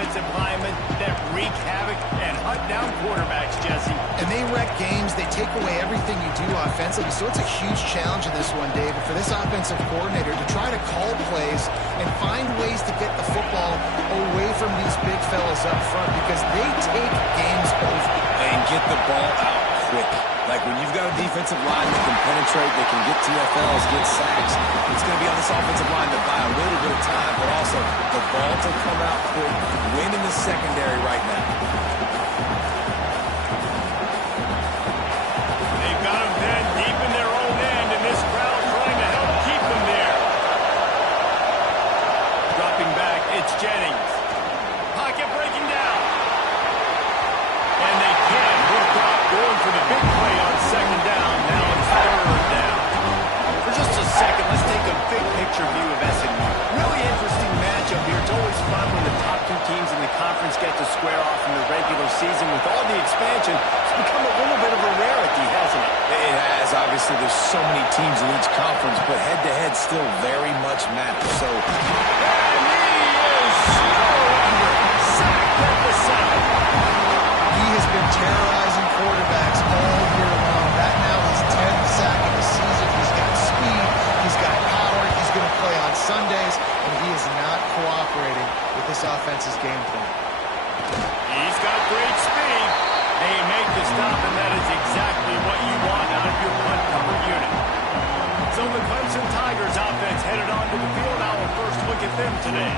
defensive linemen that wreak havoc and hunt down quarterbacks, Jesse. And they wreck games. They take away everything you do offensively. So it's a huge challenge in this one, David, for this offensive coordinator to try to call plays and find ways to get the football away from these big fellas up front because they take games over. And get the ball out quick. Like when you've got a defensive line that can penetrate, they can get TFLs, get sacks, it's going to be on this offensive line to buy a little bit of time, but also the ball to come out quick, win in the secondary right now. They've got them then deep in their own end, and this crowd trying to help keep them there. Dropping back, it's Jennings. Pocket breaking down. And they can hook up, going for the big play on second down. Now it's third down. For just a second, let's take a big picture view of SMU. Really interesting matchup here. It's always fun when the top two teams in the conference get to square off in the regular season. With all the expansion, it's become a little bit of a rarity, hasn't it? It has. Obviously, there's so many teams in each conference, but head-to-head still very much matters. So, and he is slow under. Sacked at the 7. He has been terrorizing quarterbacks all year long. That now his 10th sack of the season. He's got speed. He's got power. He's going to play on Sundays, and he is not cooperating with this offense's game plan. He's got great speed. They make the stop, and that is exactly what you want out of your punt cover unit. So the Clemson Tigers offense headed onto the field. Our first look at them today.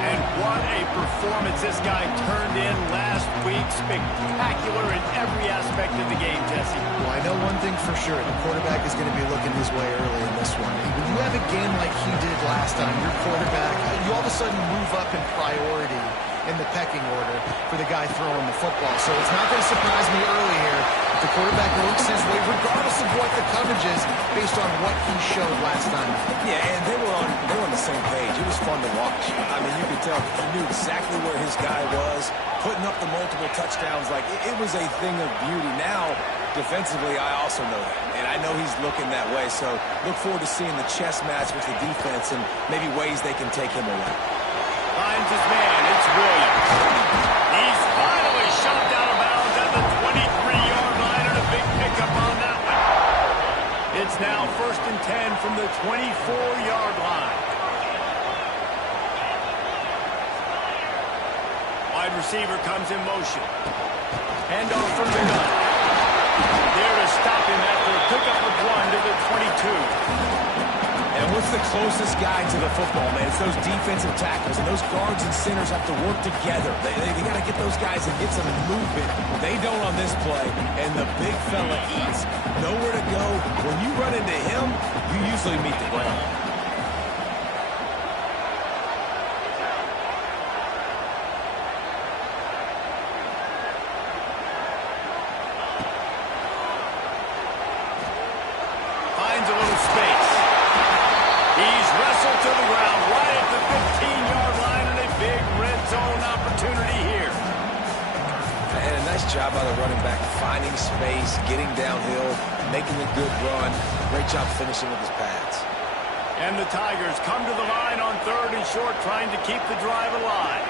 And what a performance this guy turned in last week. Spectacular in every aspect of the game, Jesse. Well, I know one thing for sure. The quarterback is going to be looking his way early in this one. And when you have a game like he did last time, your quarterback, you all of a sudden move up in priority in the pecking order for the guy throwing the football. So it's not going to surprise me early here if the quarterback works his way, regardless of what the coverage is, based on what he showed last time. yeah, and they were on the same page. It was fun to watch. I mean, you could tell he knew exactly where his guy was, putting up the multiple touchdowns. Like, it was a thing of beauty. Now, defensively, I also know that. And I know he's looking that way. So look forward to seeing the chess match with the defense and maybe ways they can take him away. Finds his man. It's Williams. He's finally shoved out of bounds at the 23-yard line, and a big pickup on that one. It's now 1st and 10 from the 24-yard line. Wide receiver comes in motion. Handoff from the gun. There to stop him after a pickup of 1 to the 22. And what's the closest guy to the football, man? It's those defensive tackles, and those guards and centers have to work together. They got to get those guys and get some movement. They don't on this play, and the big fella eats. Nowhere to go. When you run into him, you usually meet the ground. Finds a little space. He's wrestled to the ground right at the 15-yard line, and a big red zone opportunity here. And a nice job by the running back, finding space, getting downhill, making a good run. Great job finishing with his pads. And the Tigers come to the line on 3rd and short, trying to keep the drive alive.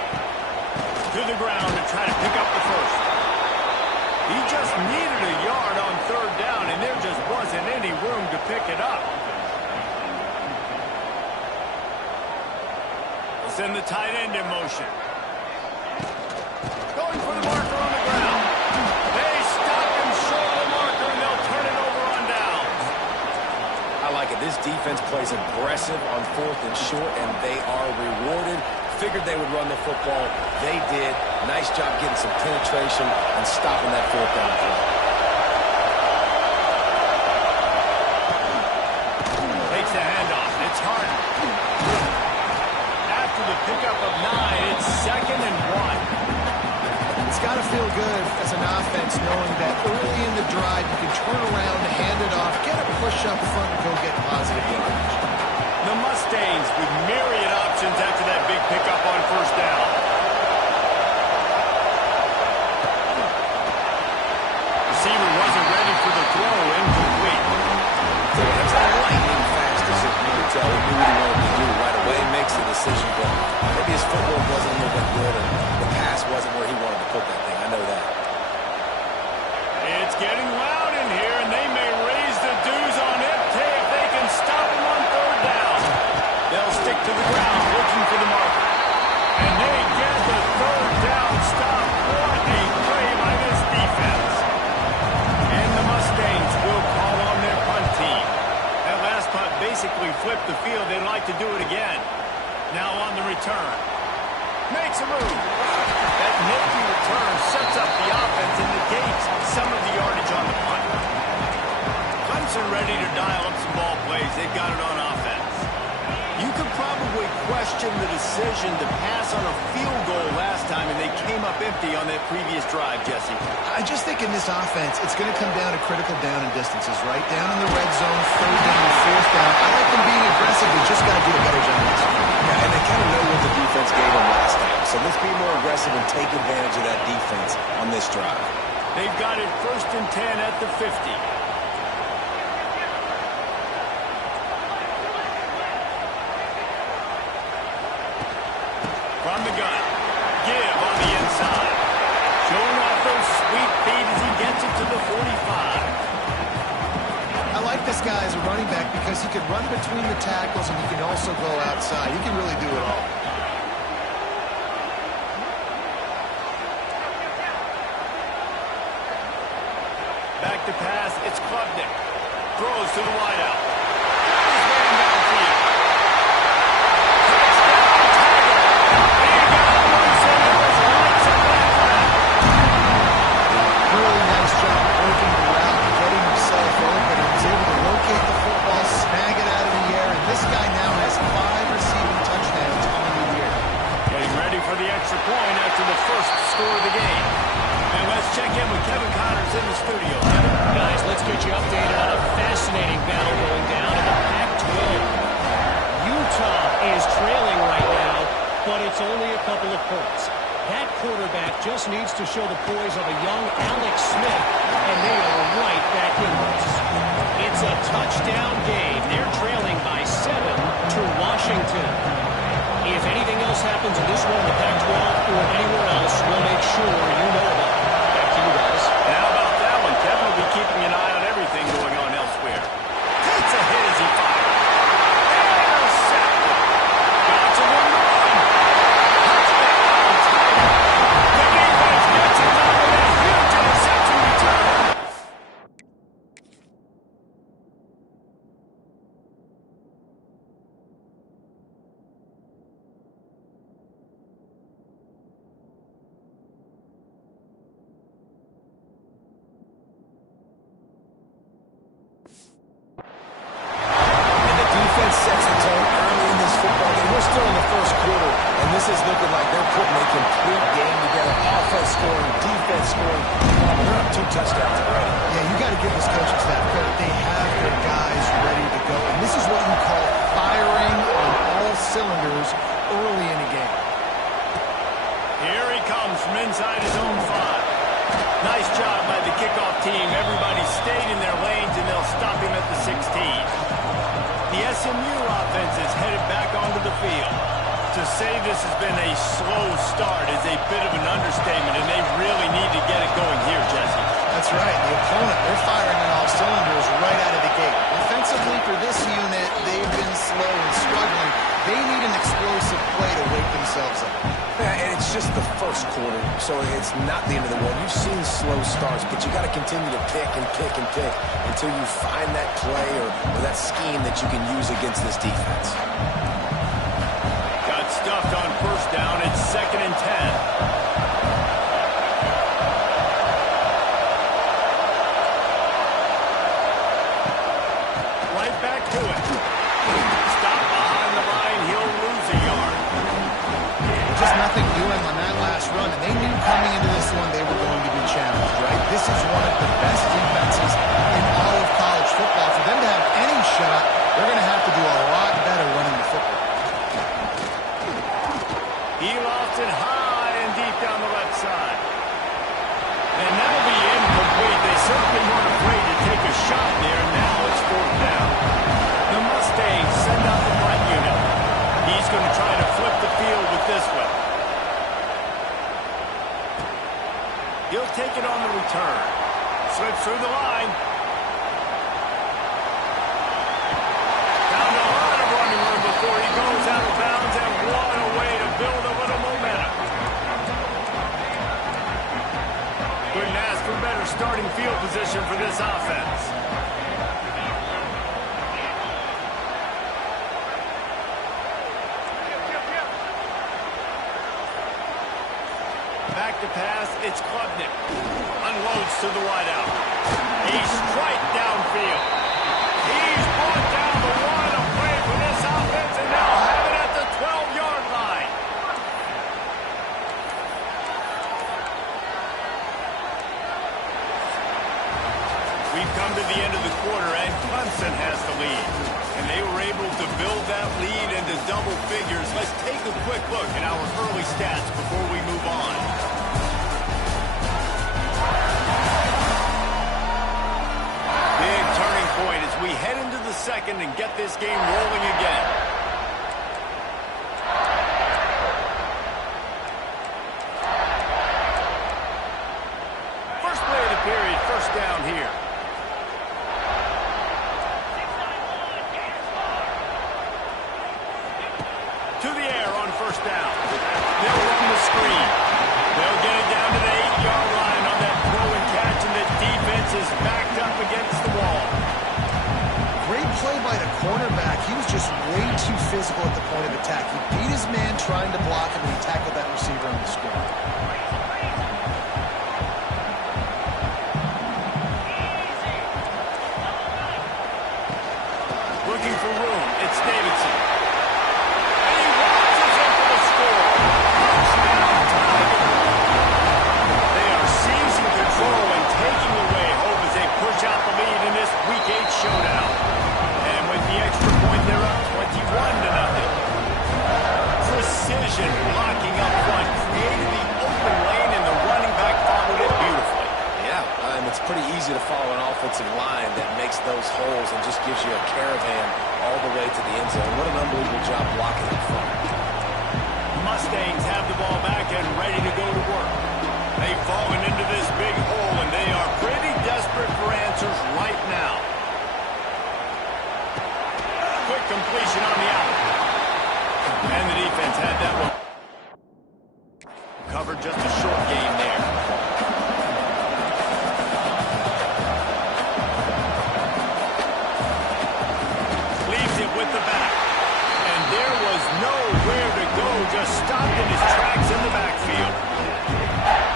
To the ground and try to pick up the first. He just needed a yard on 3rd down, and there just wasn't any room to pick it up. We'll send the tight end in motion. Going for the marker on the ground. They stop him short of the marker, and they'll turn it over on downs. I like it. This defense plays aggressive on 4th and short, and they are rewarded. Figured they would run the football. They did. Nice job getting some penetration and stopping that 4th down play. Takes the handoff. It's Harden. After the pickup of 9, it's 2nd and 1. It's got to feel good as an offense knowing that early in the drive you can turn around, hand it off, get a push up front, and go get positive yardage. The Mustangs with myriad options after that big pickup on 1st down. Receiver wasn't ready for the throw, incomplete. So that's a lightning fast decision. You can tell he knew what he wanted to do right away. Makes the decision, but maybe his footwork wasn't a little bit good. And quickly flipped the field, they'd like to do it again. Now on the return. Makes a move. That nifty return sets up the offense and negates some of the yardage on the punt. Clemson ready to dial up some ball plays. They've got it on offense. You could probably question the decision to pass on a field goal last time, and they came up empty on that previous drive, Jesse. I just think in this offense, it's going to come down to critical down and distances, right? Down in the red zone, third down, fourth down. I like them being aggressive. They just got to do a better job. Yeah, and they kind of know what the defense gave them last time. So let's be more aggressive and take advantage of that defense on this drive. They've got it 1st and 10 at the 50. From the gun. Give on the inside. Showing off those sweet feet as he gets it to the 45. I like this guy as a running back because he can run between the tackles and he can also go outside. He can really do it all. Back to pass. It's Klubnik. Throws to the wideout. He's man downfield. Really nice job working the route, getting himself open, and was able to locate the football, snag it out of the air, and this guy now has 5 receiving touchdowns on the year. Getting ready for the extra point after the first score of the game. And let's check in with Kevin Connors in the studio. Kevin? Guys, let's get you updated on a fascinating battle going down in the Pac-12. Utah is trailing right now, but it's only a couple of points. That quarterback just needs to show the poise of a young Alex Smith, and they are right back in this. It's a touchdown game. They're trailing by 7 to Washington. If anything else happens in this one in the Pac-12 or anywhere else, we'll make sure you know about it. Back to you guys. And how about that one? Kevin will be keeping an eye on everything going on elsewhere. Takes a hit as he fires. Intercepted. Johnson on the run. Touchdown, Tiger. The defense gets it done with a huge interception return. And the defense sets the tone early in this football game. We're still in the first quarter, and this is looking like they're putting a complete game together. Offense scoring, defense scoring. They're up 2 touchdowns already. Yeah, you got to give this coaching staff credit. They have their guys ready to go, and this is what you call firing on all cylinders early in the game. Here he comes from inside his own 5. Nice job by the kickoff team. Everybody stayed in their lanes, and they'll stop him at the 16. The SMU offense is headed back onto the field. To say this has been a slow start is a bit of an understatement, and they really need to get it going here, Jesse. That's right. The opponent, they're firing on all cylinders right out of the gate. Offensively for this unit, they've been slow and struggling. They need an explosive play to wake themselves up. Yeah, and it's just the first quarter, so it's not the end of the world. You've seen slow starts, but you got to continue to pick and pick and pick until you find that play or that scheme that you can use against this defense. Got stuffed on first down. It's 2nd and 10. Back to it. Stop behind the line. He'll lose a yard. Just nothing doing on that last run, and they knew coming into this one they were going to be challenged, right? This is one of the best defenses in all of college football. For them to have any shot, they're going to have to do a lot better running the football. He lost it high and deep down the left side. And that'll be incomplete. They certainly weren't afraid to take a shot there. Now it's 4th down. The Mustangs send out the front unit. He's going to try to flip the field with this one. He'll take it on the return. Slips through the line. Found a lot of running room before he goes out of bounds, and what a way to build a little momentum. Couldn't ask for better starting field position for this offense. Back to pass, it's Klubnik. Unloads to the wideout. A strike downfield. He's brought down the one away from this offense, and now have it at the 12-yard line. We've come to the end of the quarter, and Clemson has the lead. And they were able to build that lead into double figures. Let's take a quick look at our early stats before we move on. Big turning point as we head into the second and get this game rolling again. First play of the period, first down here. To the air on first down. They'll run the screen. They'll get it down to the 8-yard line on that throw and catch, and the defense is backed up against the wall. Great play by the cornerback. He was just way too physical at the point of attack. He beat his man trying to block him, and he tackled that receiver on the screen. Looking for room. It's Davidson. And he launches in for the score. Touchdown Tigers. They are seizing control and taking away hope as they push out the lead in this Week 8 showdown. And with the extra point, they're up 21-0. Precision blocking up front created the open lane, and the running back followed it beautifully. Yeah, it's pretty easy to follow an offensive line that makes those holes and just gives you a caravan all the way to the end zone. What an unbelievable job blocking up front. Mustangs have the ball back and ready to go to work. They've fallen into this big hole, and they are pretty desperate for answers right now. Quick completion on the out. And the defense had that one. Covered just a short gain there. Leaves it with the back. And there was nowhere to go, just stopped in his tracks in the backfield.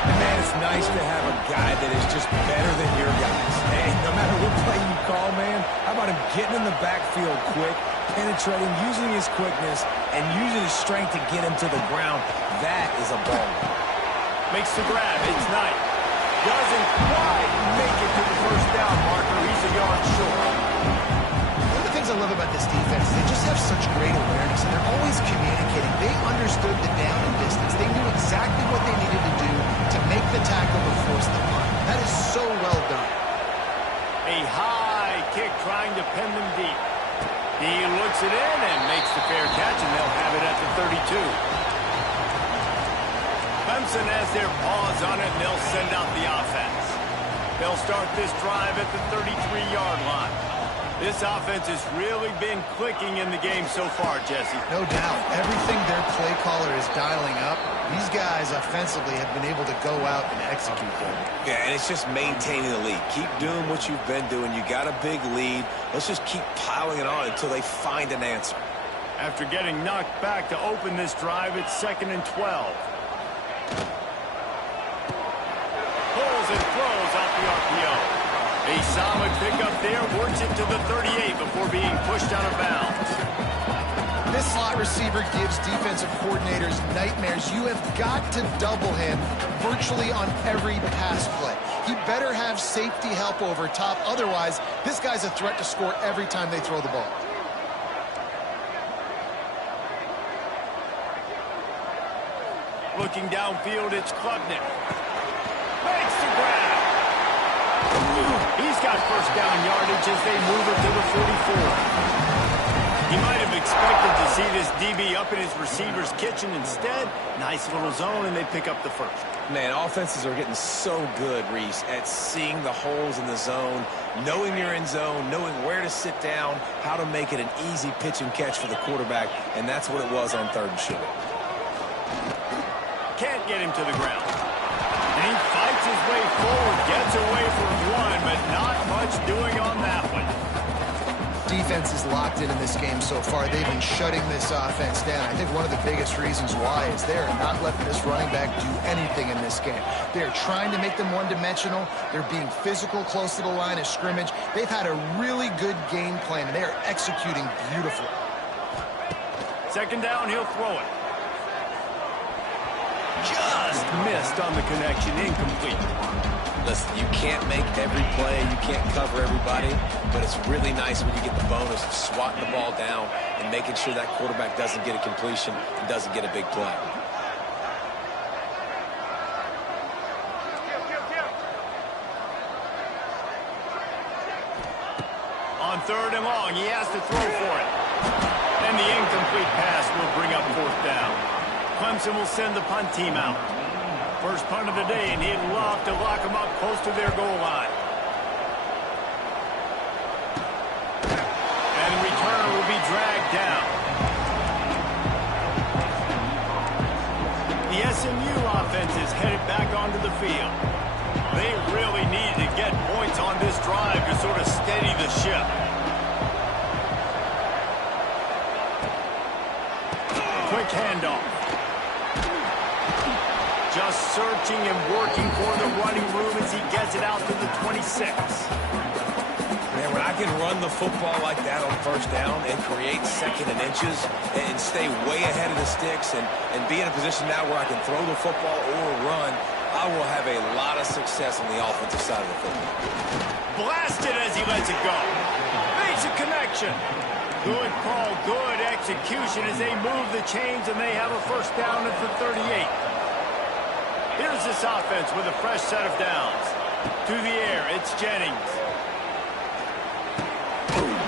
And man, it's nice to have a guy that is just better than your guys. Hey, no matter what play you call, man, how about him getting in the backfield quick, penetrating, using his quickness, and using his strength to get him to the ground? That is a ball. Makes the grab. It's Knight. Doesn't quite make it to the first down marker. He's a yard short. One of the things I love about this defense, they just have such great awareness, and they're always communicating. They understood the down and distance. They knew exactly what they needed to do to make the tackle or force the punt. That is so well done. A high kick trying to pin them deep. He looks it in and makes the fair catch, and they'll have it at the 32. Clemson has their paws on it, and they'll send out the offense. They'll start this drive at the 33-yard line. This offense has really been clicking in the game so far, Jesse. No doubt. Everything their play caller is dialing up, these guys offensively have been able to go out and execute them. Yeah, and it's just maintaining the lead. Keep doing what you've been doing. You got a big lead. Let's just keep piling it on until they find an answer. After getting knocked back to open this drive, it's 2nd and 12. Pulls and throws off the RPO. A solid pickup there, works it to the 38 before being pushed out of bounds. This slot receiver gives defensive coordinators nightmares. You have got to double him virtually on every pass play. He better have safety help over top. Otherwise, this guy's a threat to score every time they throw the ball. Looking downfield, it's Klubnik. Makes the grab. He's got first down yardage as they move it to the 44. He might have expected to see this DB up in his receiver's kitchen. Instead, nice little zone, and they pick up the first. Man, offenses are getting so good, Reese, at seeing the holes in the zone, knowing you're in zone, knowing where to sit down, how to make it an easy pitch and catch for the quarterback, and that's what it was on 3rd and short. Can't get him to the ground. And he fights his way forward, gets away from one, but not much doing on that one. defense is locked in this game so far. They've been shutting this offense down. I think one of the biggest reasons why is they're not letting this running back do anything in this game. They're trying to make them one-dimensional. They're being physical close to the line of scrimmage. They've had a really good game plan, and they are executing beautifully. Second down, he'll throw it. Just missed on the connection, incomplete. Listen, you can't make every play, you can't cover everybody, but it's really nice when you get the bonus of swatting the ball down and making sure that quarterback doesn't get a completion and doesn't get a big play. On third and long, he has to throw for it. And the incomplete pass will bring up fourth down. Clemson will send the punt team out. First punt of the day, and he'd love to lock them up close to their goal line. And the returner will be dragged down. The SMU offense is headed back onto the field. They really need to get points on this drive to sort of steady the ship. Quick handoff. Just searching and working for the running room as he gets it out to the 26. Man, when I can run the football like that on first down and create second and inches and stay way ahead of the sticks and be in a position now where I can throw the football or run, I will have a lot of success on the offensive side of the football. Blasted as he lets it go. Makes a connection. Good call, good execution as they move the chains and they have a first down at the 38. Here's this offense with a fresh set of downs. To the air, it's Jennings.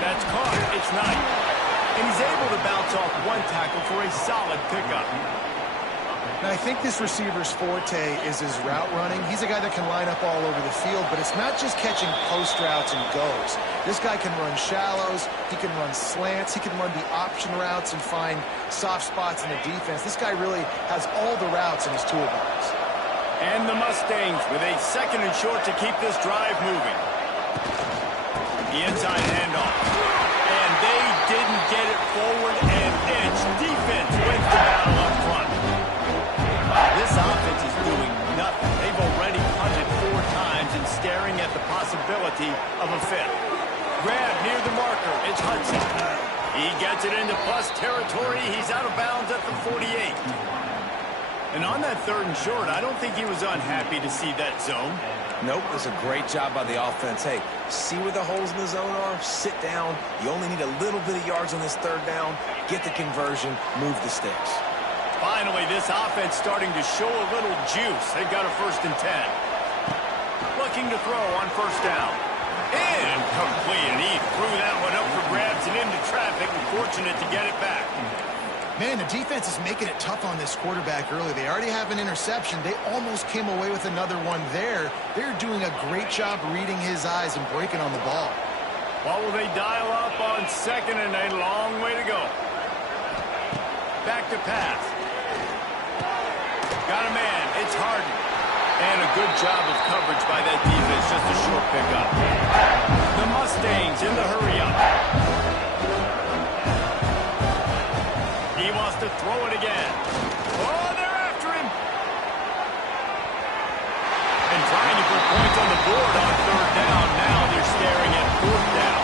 That's caught, it's Knight. And he's able to bounce off one tackle for a solid pickup. Now, I think this receiver's forte is his route running. He's a guy that can line up all over the field, but it's not just catching post routes and goes. This guy can run shallows, he can run slants, he can run the option routes and find soft spots in the defense. This guy really has all the routes in his toolbox. And the Mustangs with a second and short to keep this drive moving. The inside handoff. And they didn't get it forward an inch. Defense wins the battle up front. This offense is doing nothing. They've already punted 4 times and staring at the possibility of a fifth. Grab near the marker. It's Hudson. He gets it into plus territory. He's out of bounds at the 48. And on that third and short, I don't think he was unhappy to see that zone. Nope, it was a great job by the offense. Hey, see where the holes in the zone are? Sit down. You only need a little bit of yards on this third down. Get the conversion. Move the sticks. Finally, this offense starting to show a little juice. They've got a first and 10. Looking to throw on first down. Incomplete, and he threw that one up for grabs and into traffic, and fortunate to get it back. Man, the defense is making it tough on this quarterback early. They already have an interception. They almost came away with another one there. They're doing a great job reading his eyes and breaking on the ball. What will they dial up on second, and a long way to go. Back to pass. Got a man. It's Harden. And a good job of coverage by that defense. Just a short pickup. The Mustangs in the hurry-up. He wants to throw it again. Oh, they're after him. And trying to put points on the board on third down. Now they're staring at fourth down.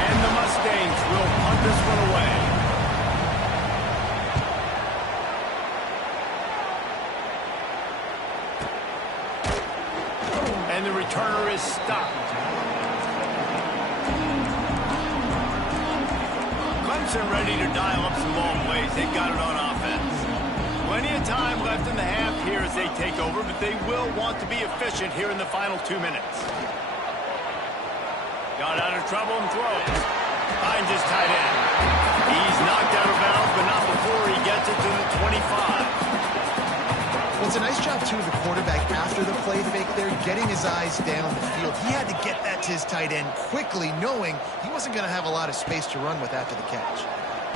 And the Mustangs will punt this one away. And the returner is stopped. Clemson ready to dial up some long plays. They've got it on offense. Plenty of time left in the half here as they take over, but they will want to be efficient here in the final 2 minutes. Got out of trouble and throws. Finds his tight end. He's knocked out of bounds, but not before he gets it to the 25. Well, it's a nice job, too, of the quarterback after the play fake there, getting his eyes down the field. He had to get that to his tight end quickly, knowing he wasn't going to have a lot of space to run with after the catch.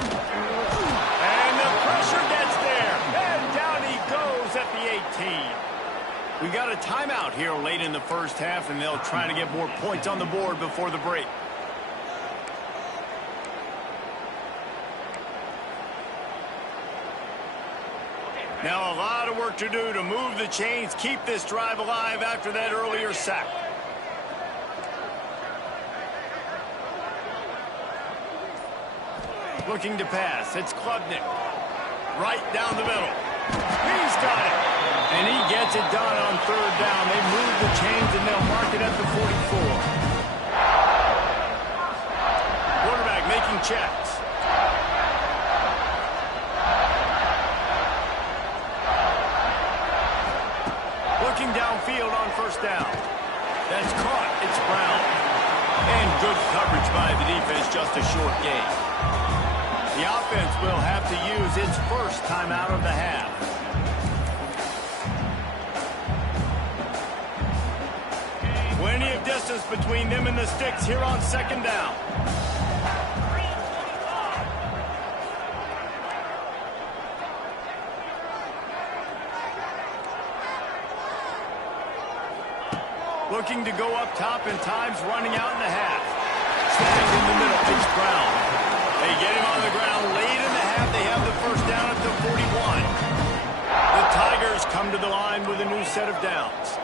And the pressure gets there. And down he goes at the 18. We got a timeout here late in the first half, and they'll try to get more points on the board before the break. Now a lot of work to do to move the chains, keep this drive alive after that earlier sack. Looking to pass. It's Klubnik. Right down the middle. He's got it. And he gets it done on third down. They move the chains and they'll mark it at the 44. Quarterback making checks. Looking downfield on first down. That's caught. It's Brown. And good coverage by the defense, just a short gain. The offense will have to use its first timeout of the half. Plenty of distance between them and the sticks here on second down. Looking to go up top and times running out in the half. Snagged in the middle. It's Brown. They get him on the ground late in the half. They have the first down at the 41. The Tigers come to the line with a new set of downs.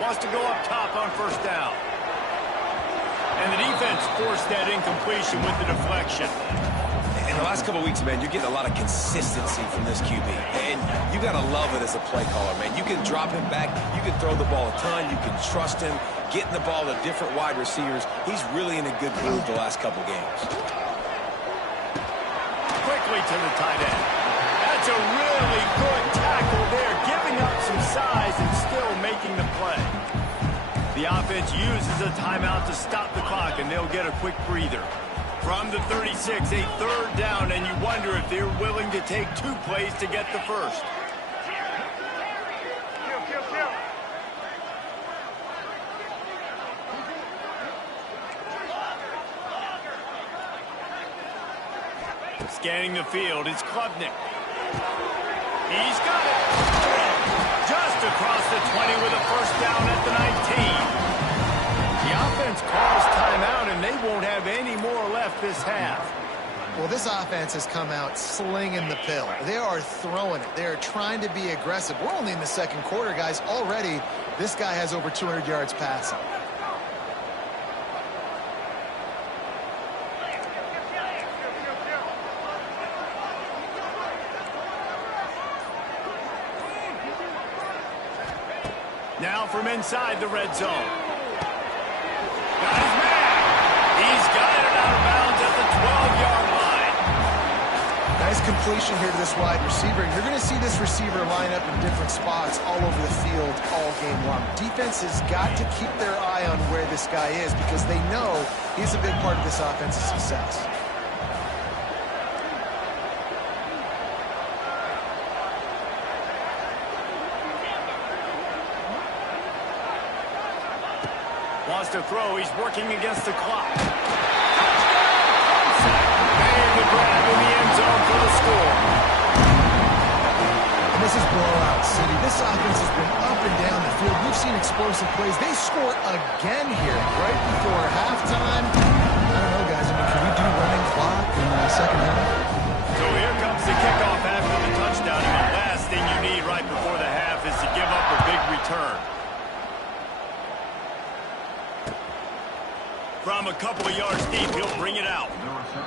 Wants to go up top on first down. And the defense forced that incompletion with the deflection. In the last couple of weeks, man, you're getting a lot of consistency from this QB. And you got to love it as a play caller, man. You can drop him back. You can throw the ball a ton. You can trust him. Getting the ball to different wide receivers. He's really in a good groove the last couple games. Quickly to the tight end. That's a really good tackle there, giving up some size and still making the play. The offense uses a timeout to stop the clock, and they'll get a quick breather. From the 36, a third down, and you wonder if they're willing to take 2 plays to get the first. Scanning the field, it's Klubnik. He's got it. Just across the 20 with a first down at the 19. The offense calls timeout, and they won't have any more left this half. Well, this offense has come out slinging the pill. They are throwing it. They are trying to be aggressive. We're only in the second quarter, guys. Already, this guy has over 200 yards passing. Now from inside the red zone. Got his man. He's got it out of bounds at the 12-yard line. Nice completion here to this wide receiver. You're going to see this receiver line up in different spots all over the field all game long. Defense has got to keep their eye on where this guy is because they know he's a big part of this offense's success. Wants to throw. He's working against the clock. And the grab in the end zone for the score. And this is blowout city. This offense has been up and down the field. We've seen explosive plays. They score again here right before halftime. I don't know, guys. I mean, can we do running clock in the second half? So here comes the kickoff after the touchdown. And the last thing you need right before the half is to give up a big return. From a couple of yards deep, he'll bring it out.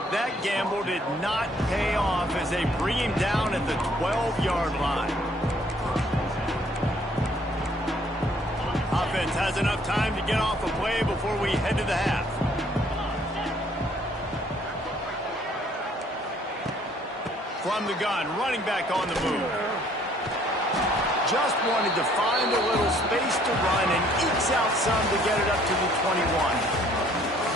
That gamble did not pay off as they bring him down at the 12-yard line. Offense has enough time to get off a play before we head to the half. From the gun, running back on the move. Just wanted to find a little space to run and ekes out some to get it up to the 21.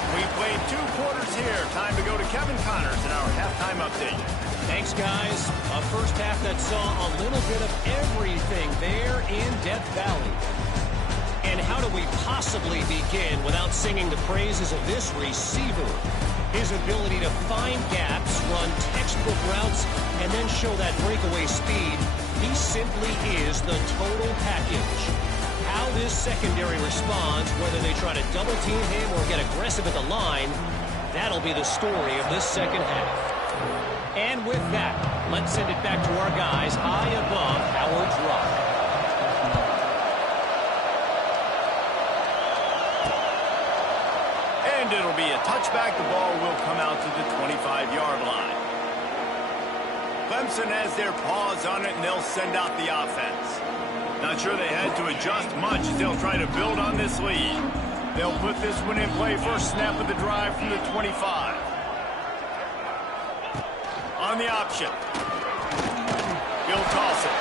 We played 2 quarters here. Time to go to Kevin Connors in our halftime update. Thanks, guys. A first half that saw a little bit of everything there in Death Valley. And how do we possibly begin without singing the praises of this receiver? His ability to find gaps, run textbook routes, and then show that breakaway speed. He simply is the total package. How this secondary responds, whether they try to double team him or get aggressive at the line, that'll be the story of this second half. And with that, let's send it back to our guys high above Howard's Rock. And it'll be a touchback. The ball will come out to the 25-yard line. Clemson has their paws on it, and they'll send out the offense. Not sure they had to adjust much as they'll try to build on this lead. They'll put this one in play first snap of the drive from the 25. On the option. He'll toss it.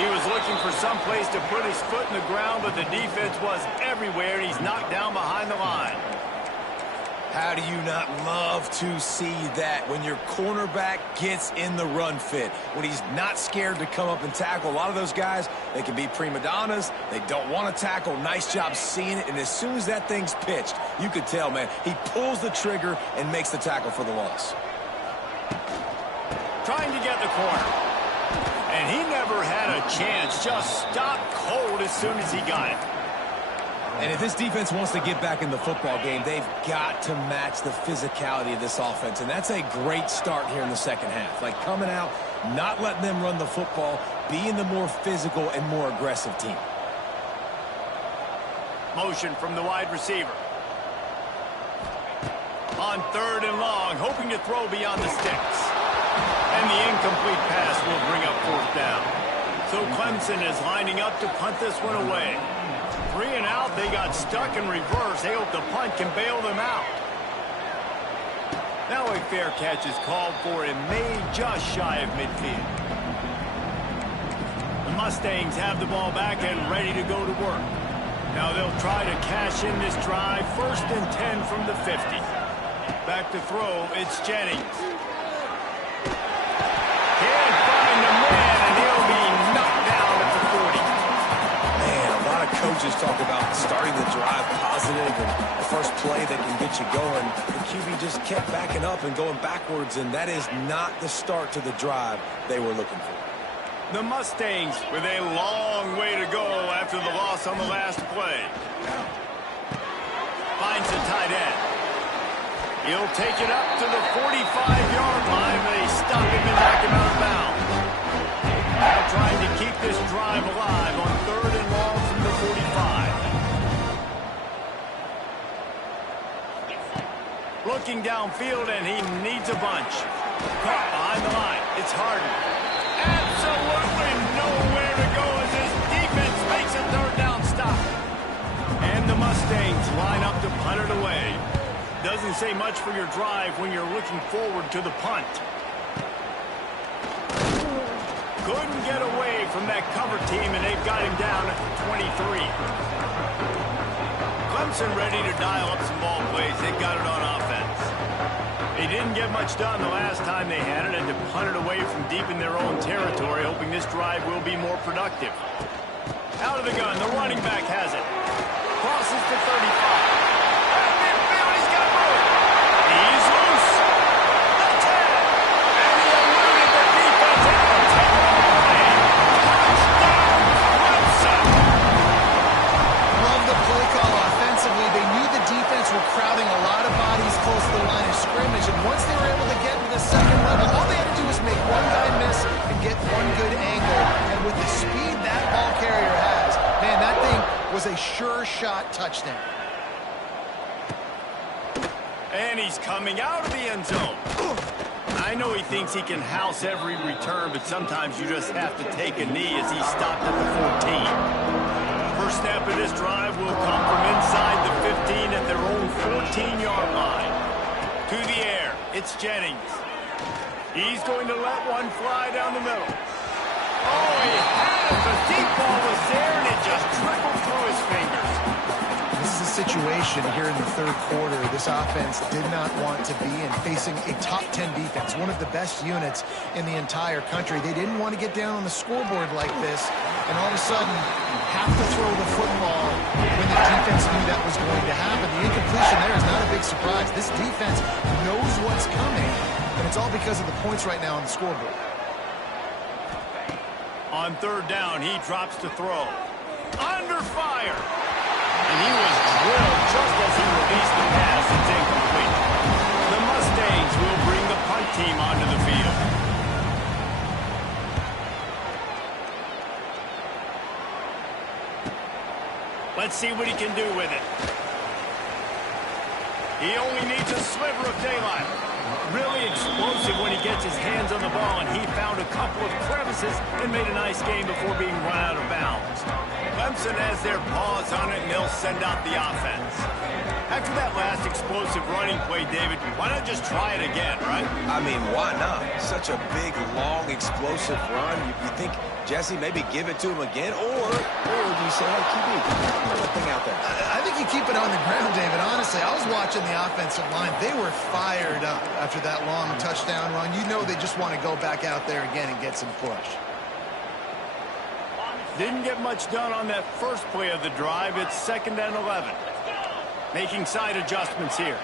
He was looking for some place to put his foot in the ground, but the defense was everywhere, and he's knocked down behind the line. How do you not love to see that when your cornerback gets in the run fit, when he's not scared to come up and tackle? A lot of those guys, they can be prima donnas. They don't want to tackle. Nice job seeing it. And as soon as that thing's pitched, you could tell, man, he pulls the trigger and makes the tackle for the loss. Trying to get the corner. And he never had a chance. Just stopped cold as soon as he got it. And if this defense wants to get back in the football game, they've got to match the physicality of this offense. And that's a great start here in the second half. Like coming out, not letting them run the football, being the more physical and more aggressive team. Motion from the wide receiver. On 3rd and long, hoping to throw beyond the sticks. And the incomplete pass will bring up 4th down. So Clemson is lining up to punt this one away. 3 and out, they got stuck in reverse. They hope the punt can bail them out. Now a fair catch is called for and made just shy of midfield. The Mustangs have the ball back and ready to go to work. Now they'll try to cash in this drive. 1st and 10 from the 50. Back to throw, it's Jennings. Can't find the man, and he'll be knocked down at the 40. Coaches talk about starting the drive positive and the first play that can get you going. The QB just kept backing up and going backwards, and that is not the start to the drive they were looking for. The Mustangs with a long way to go after the loss on the last play. Finds the tight end. He'll take it up to the 45-yard line. They stop him and knock him out of bounds. Now trying to keep this drive alive on 3rd and long from the 45. Looking downfield, and he needs a bunch. Caught behind the line. It's Harden. Absolutely nowhere to go as his defense makes a 3rd down stop. And the Mustangs line up to punt it away. Doesn't say much for your drive when you're looking forward to the punt. Couldn't get away from that cover team, and they've got him down at the 23. Clemson ready to dial up some ball plays. They got it on offense. They didn't get much done the last time they had it, and to punt it away from deep in their own territory, hoping this drive will be more productive. Out of the gun, the running back has it. Crosses to 35. At midfield, he's got room. He's loose. The 10. And he eluded the defense at the 10. Touchdown, Clemson. Love the play call offensively. They knew the defense were crowding a lot of bodies close to the line of scrimmage, and once they were able to get to the second level, all they had to do was make one guy miss and get one good angle. And with the speed that ball carrier has, man, that thing was a sure shot touchdown. And he's coming out of the end zone. I know he thinks he can house every return, but sometimes you just have to take a knee as he stopped at the 14. First snap of this drive will come from inside the 15 at their own 14-yard line. To the air, it's Jennings. He's going to let one fly down the middle. Oh, he had it. The deep ball was there, and it just trickled through his fingers. This is a situation here in the 3rd quarter this offense did not want to be in, facing a top 10 defense, one of the best units in the entire country. They didn't want to get down on the scoreboard like this, and all of a sudden have to throw the football when the defense knew that was going to happen. The incompletion there is not a big surprise. This defense knows what's coming, and it's all because of the points right now on the scoreboard. On 3rd down, he drops to throw. Under fire. And he was drilled just as he released the pass. It's incomplete. The Mustangs will bring the punt team onto the field. Let's see what he can do with it. He only needs a sliver of daylight. Really explosive when he gets his hands on the ball, and he found a couple of crevices and made a nice game before being run out of bounds. Clemson has their paws on it, and they'll send out the offense. After that last explosive running play, David, why not just try it again, right? I mean, why not? Such a big, long, explosive run. You think, Jesse, maybe give it to him again? Or do you say, hey, QB, put that thing out there? I think you keep it on the ground, David. Honestly, I was watching the offensive line. They were fired up after that long touchdown run. You know they just want to go back out there again and get some push. Didn't get much done on that first play of the drive. It's 2nd and 11. Making side adjustments here.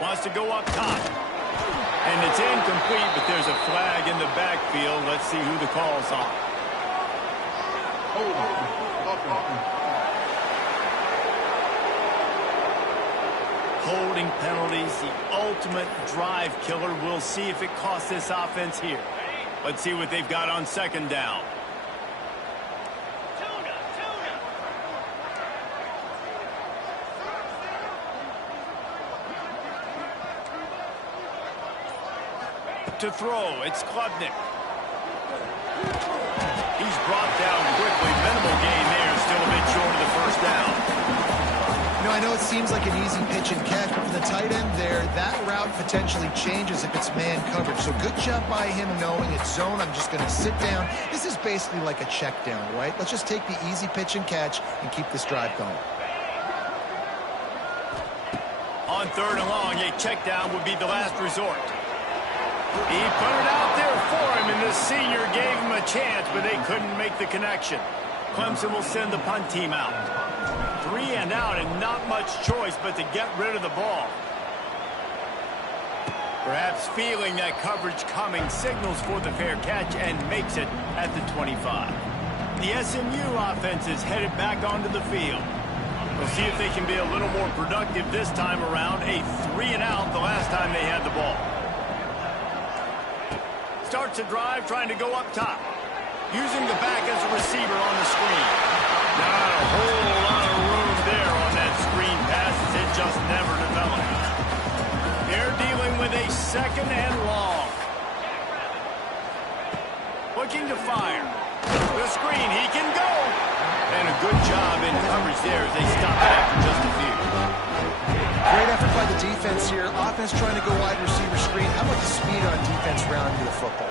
Wants to go up top. And it's incomplete, but there's a flag in the backfield. Let's see who the call's on. Holding penalties, the ultimate drive killer. We'll see if it costs this offense here. Let's see what they've got on 2nd down. To throw, it's Klubnik. He's brought down quickly. Minimal gain there, still a bit short of the first down. You know, I know it seems like an easy pitch and catch, but for the tight end there, that route potentially changes if it's man coverage. So good job by him knowing it's zone. I'm just going to sit down. This is basically like a check down, right? Let's just take the easy pitch and catch and keep this drive going. On 3rd and long, a check down would be the last resort. He put it out there for him, and the senior gave him a chance, but they couldn't make the connection. Clemson will send the punt team out. 3 and out, and not much choice but to get rid of the ball. Perhaps feeling that coverage coming, signals for the fair catch and makes it at the 25. The SMU offense is headed back onto the field. We'll see if they can be a little more productive this time around. A 3 and out the last time they had the ball. Starts a drive trying to go up top. Using the back as a receiver on the screen. Not a whole lot of room there on that screen pass. It just never developed. They're dealing with a 2nd and long. Looking to fire. The screen, he can go. And a good job in coverage there as they stop it after just a few. Great effort by the defense here. Offense trying to go wide receiver screen. How about the speed on defense rounding the football?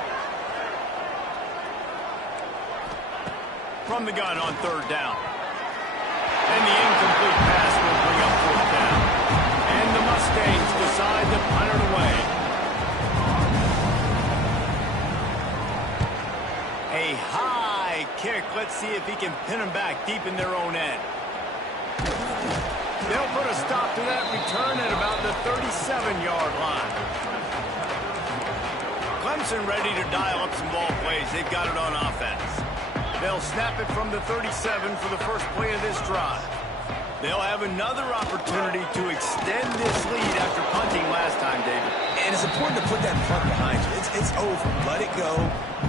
From the gun on 3rd down. And the incomplete pass will bring up 4th down. And the Mustangs decide to punt it away. A high kick. Let's see if he can pin them back deep in their own end. They'll put a stop to that return at about the 37-yard line. Clemson ready to dial up some ball plays. They've got it on offense. They'll snap it from the 37 for the first play of this drive. They'll have another opportunity to extend this lead after punting last time, David. And it's important to put that punt behind you. It's over. Let it go.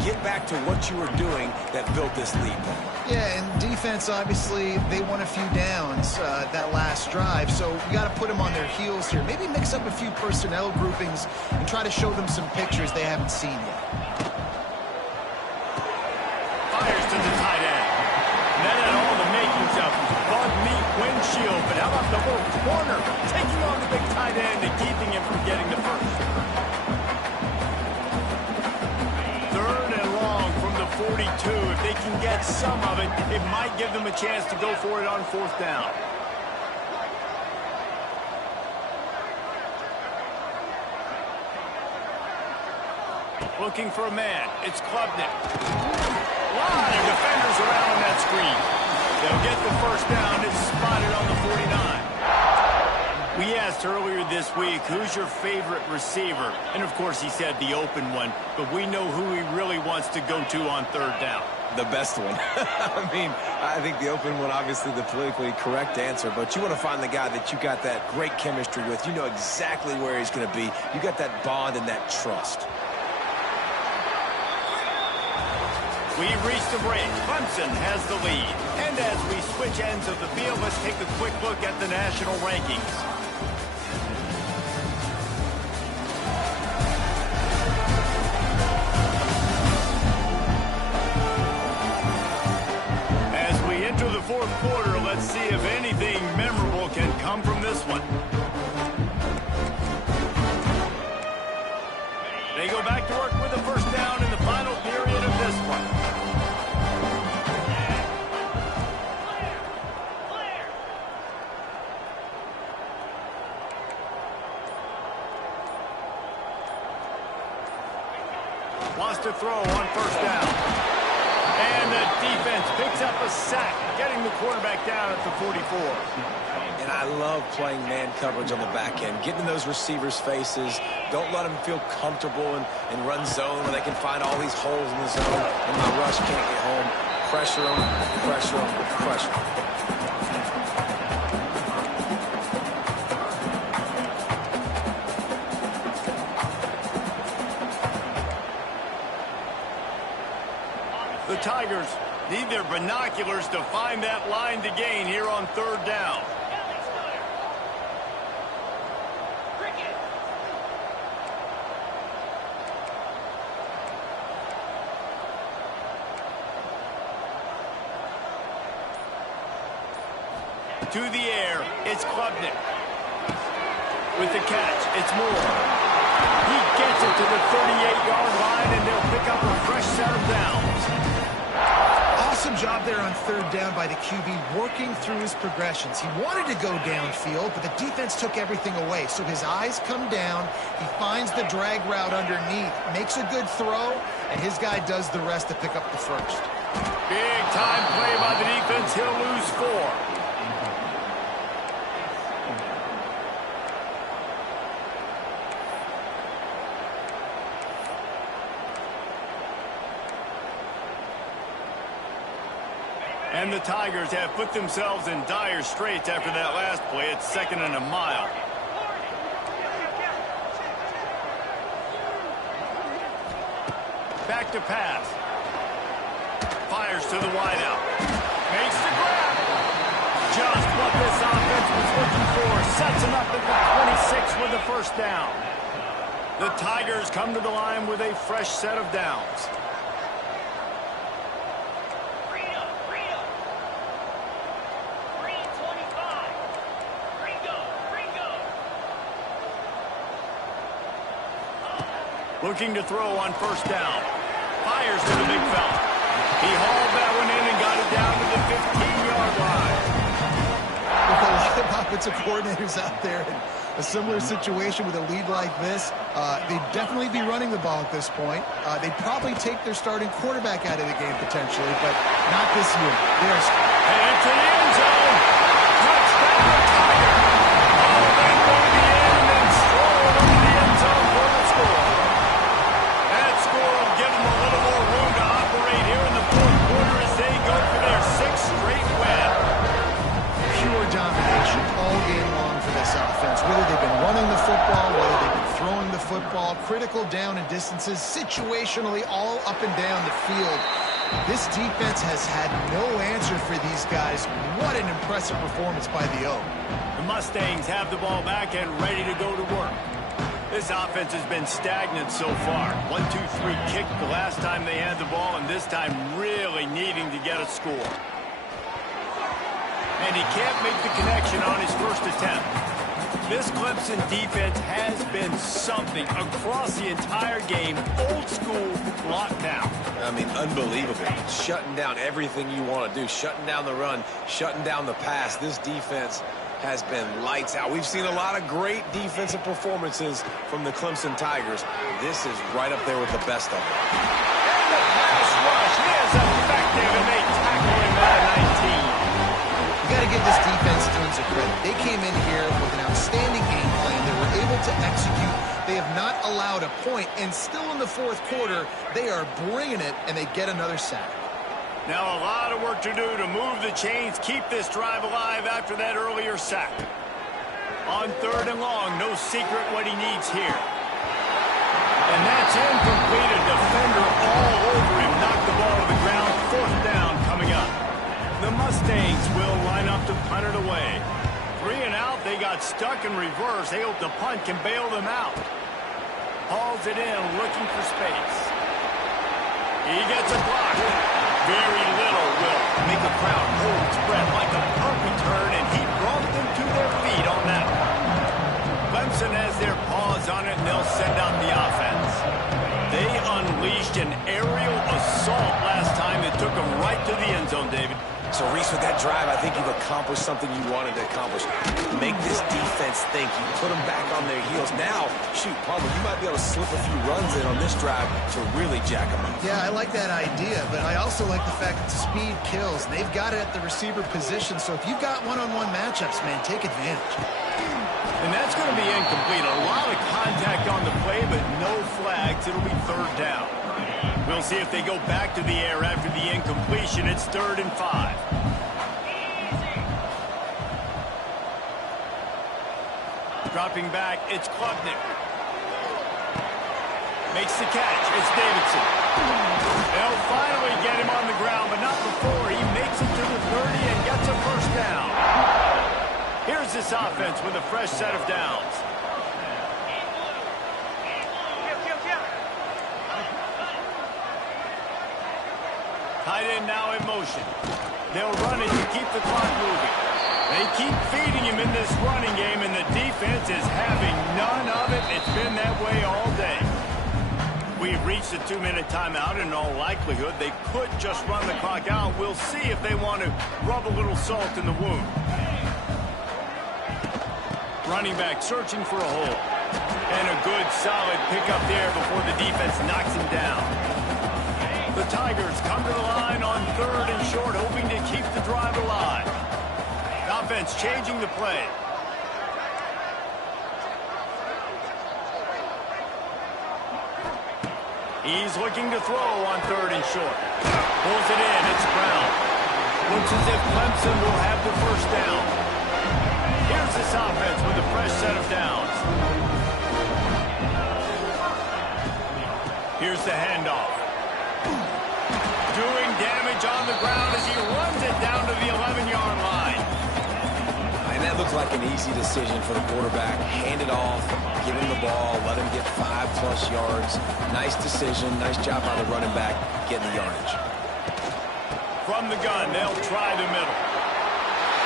Get back to what you were doing that built this lead. Yeah, and defense, obviously, they won a few downs that last drive, so we got to put them on their heels here. Maybe mix up a few personnel groupings and try to show them some pictures they haven't seen yet. Fires to the tight end. And that had all the makings of bug meat windshield, but how about the little corner taking on the big tight end and keeping him from getting the first? 3rd and long from the 42. If they can get some of it, it might give them a chance to go for it on 4th down. Looking for a man. It's Klubnik. A lot of defenders around on that screen. They'll get the first down. It's spotted on the 49. We asked asked earlier this week, who's your favorite receiver? And, of course, he said the open one, but we know who he really wants to go to on third down. The best one. I mean, I think the open one, obviously the politically correct answer, but you want to find the guy that you got that great chemistry with. You know exactly where he's going to be. You got that bond and that trust. We've reached the break. Clemson has the lead. And as we switch ends of the field, let's take a quick look at the national rankings. As we enter the fourth quarter, let's see if anything memorable can come from this one. They go back to work with a first down in the final period of this one. Wants to throw on first down. And the defense picks up a sack, getting the quarterback down at the 44. And I love playing man coverage on the back end, getting in those receivers' faces. Don't let them feel comfortable in run zone where they can find all these holes in the zone and my rush can't get home. Pressure them, pressure them, pressure them. The Tigers need their binoculars to find that line to gain here on third down. To the air, it's Klubnik. With the catch, it's Moore. He gets it to the 38-yard line, and they'll pick up a fresh set of downs. Awesome job there on third down by the QB, working through his progressions. He wanted to go downfield, but the defense took everything away. So his eyes come down, he finds the drag route underneath, makes a good throw, and his guy does the rest to pick up the first. Big time play by the defense. He'll lose 4. And the Tigers have put themselves in dire straits after that last play. It's 2nd and a mile. Back to pass. Fires to the wideout. Makes the grab. Just what this offense was looking for. Sets him up at the 26 with the first down. The Tigers come to the line with a fresh set of downs. Looking to throw on first down. Fires to the big fella. He hauled that one in and got it down to the 15-yard line. With a lot of offensive coordinators out there in a similar situation with a lead like this, they'd definitely be running the ball at this point. They'd probably take their starting quarterback out of the game potentially, but not this year. There's and to the end zone. Touchdown, Tiger. Oh, that will be in and stroll into the end zone for the score. That score will give them a little more room to operate here in the fourth quarter as they go for their 6th straight win. pure domination all game long for this offense. Whether they've been running the football, whether they've been throwing the football, critical down and distances, situationally all up and down the field. This defense has had no answer for these guys. What an impressive performance by the O. The Mustangs have the ball back and ready to go to work. This offense has been stagnant so far. 1-2-3 kick the last time they had the ball, and this time really needing to get a score. And he can't make the connection on his first attempt. This Clemson defense has been something across the entire game. Old school lockdown. I mean, unbelievable. Shutting down everything you want to do. Shutting down the run. Shutting down the pass. This defense has been lights out. We've seen a lot of great defensive performances from the Clemson Tigers. This is right up there with the best of them. And the pass rush is effective, and they tackle him at 19. You got to give this defense tons of credit. They came in here with an outstanding game to execute. They have not allowed a point, and still in the fourth quarter, they are bringing it, and they get another sack. Now a lot of work to do to move the chains, keep this drive alive after that earlier sack. On 3rd and long, no secret what he needs here. And that's incomplete. A defender all over him. Knocked the ball to the ground. 4th down coming up. The Mustangs will line up to punt it away. 3 and out. They got stuck in reverse. They hope the punt can bail them out. Hauls it in, looking for space. He gets a block. Very little will make a crowd hold its breath like a punt return, and he brought them to their feet on that one. Clemson has their paws on it, and they'll send out the offense. They unleashed an aerial assault last time that took them right to the end zone, David. So, Reese, with that drive, I think you've accomplished something you wanted to accomplish. Make this defense think. You put them back on their heels. Now, shoot, Palmer, you might be able to slip a few runs in on this drive to really jack them up. Yeah, I like that idea, but I also like the fact that speed kills. And they've got it at the receiver position, so if you've got one-on-one matchups, man, take advantage. And that's going to be incomplete. A lot of contact on the play, but no flags. It'll be 3rd down. We'll see if they go back to the air after the incompletion. It's 3rd and 5. Dropping back, it's Klubnik. Makes the catch. It's Davidson. They'll finally get him on the ground, but not before. He makes it to the 30 and gets a 1st down. Here's this offense with a fresh set of downs. Tight end now in motion. They'll run it to keep the clock moving. They keep feeding him in this running game, and the defense is having none of it. It's been that way all day. We've reached a 2-minute timeout. In all likelihood, they could just run the clock out. We'll see if they want to rub a little salt in the wound. Running back searching for a hole. And a good, solid pickup there before the defense knocks him down. The Tigers come to the line on 3rd and short, hoping to keep the drive alive. Offense changing the play. He's looking to throw on 3rd and short. Pulls it in. It's Brown. Looks as if Clemson will have the 1st down. Here's this offense with a fresh set of downs. Here's the handoff. Doing damage on the ground as he runs it down to the 11-yard line. And that looks like an easy decision for the quarterback. Hand it off, give him the ball, let him get 5+ yards. Nice decision, nice job by the running back getting the yardage. From the gun, they'll try the middle.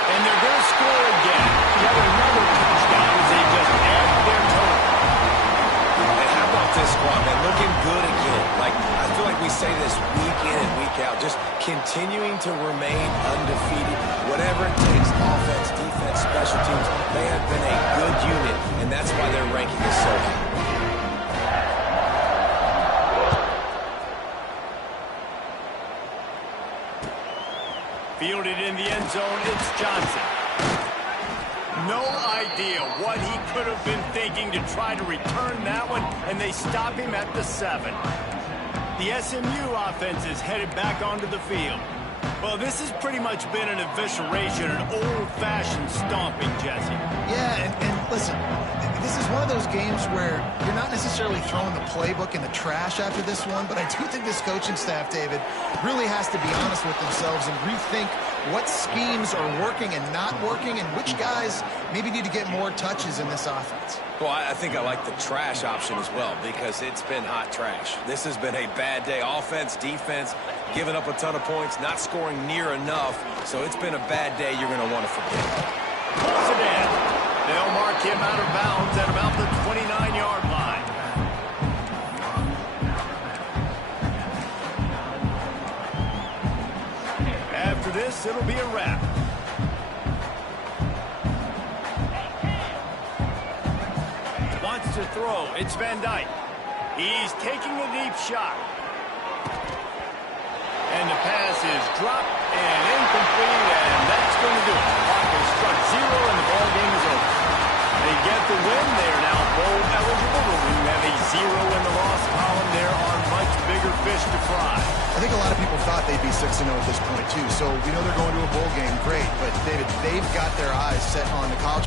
And they're going to score again. Get another touchdown as they just add their total. And how about this squad, man? Looking good again. Like, I feel like we say this week in and week out. Just continuing to remain undefeated. Whatever it takes, offense, defense, special teams, they have been a good unit, and that's why their ranking is so high. Fielded in the end zone, it's Johnson. No idea what he could have been thinking to try to return that one, and they stop him at the 7. The SMU offense is headed back onto the field. Well, this has pretty much been an evisceration, an old-fashioned stomping, Jesse. Yeah, and listen, this is one of those games where you're not necessarily throwing the playbook in the trash after this one, but I do think this coaching staff, David, really has to be honest with themselves and rethink what schemes are working and not working and which guys maybe need to get more touches in this offense. Well, I think I like the trash option as well because it's been hot trash. This has been a bad day. Offense, defense, giving up a ton of points, not scoring near enough. So it's been a bad day you're going to want to forget. Pulls it in. They'll mark him out of bounds at about the 29-yard line. After this, it'll be a wrap. Wants to throw. It's Van Dyke. He's taking a deep shot. And the pass is dropped and incomplete, and that's going to do it. Clock has struck 0, and the ball game is over. They get the win. They are now bowl bigger fish to fry. I think a lot of people thought they'd be 6-0 at this point, too. So we know they're going to a bowl game. Great. But, David, they've got their eyes set on the college